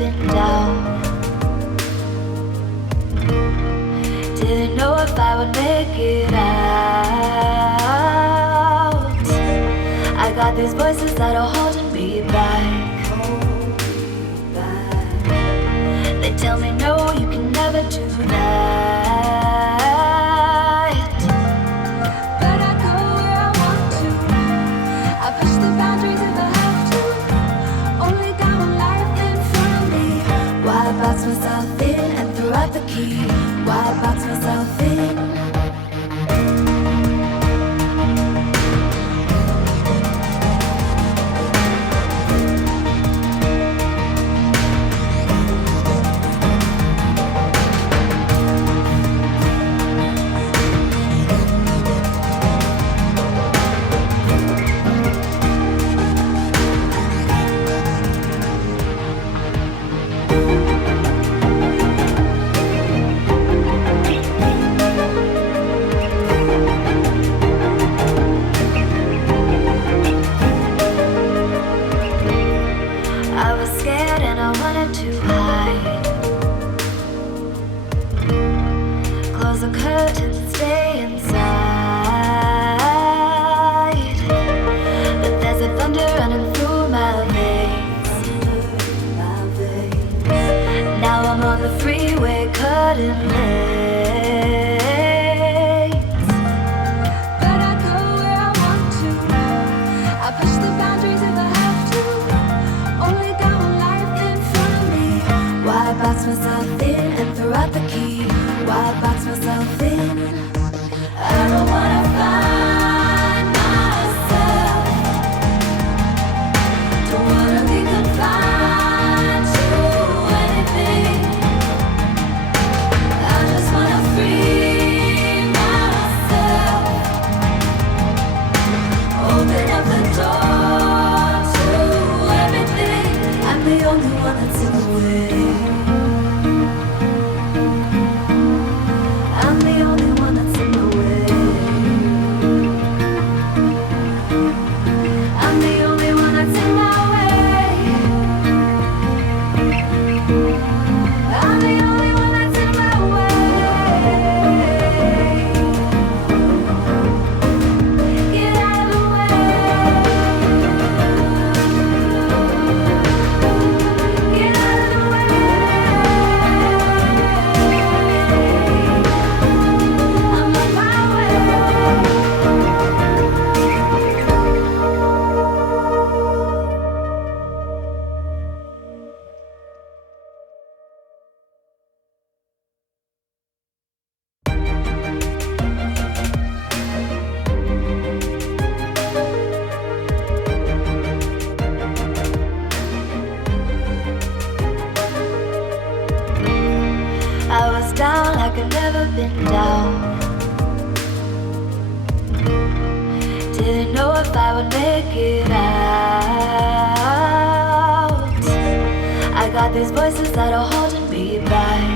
been down. Didn't know if I would make it out. I got these voices that are holding me back. They tell me no, you can never do that. But I go where I want to. I push the boundaries if I have to. Only got one life in front of me. Why box myself in and throw out the key? Why box myself in? I was scared and I wanted to hide. Close the curtains and stay inside. But there's a thunder running through my veins. Now I'm on the freeway cutting lanes. But I go where I want to. I push the boundaries if I have to. Only got one life in front of me. Why box myself in and throw out the key? Why box myself in? I don't wanna find myself. Don't wanna be confined to anything. I just wanna free myself. Open up the door to everything. I'm the only one that's in the way. I'm the only one that's in the way. I'm the only one that's in my way. I'm the only one that's in my way. Get out of the way. Get out of the way. I'm on my way. I was down like I'd never been down. Didn't know if I would make it out. I got these voices that are holding me back.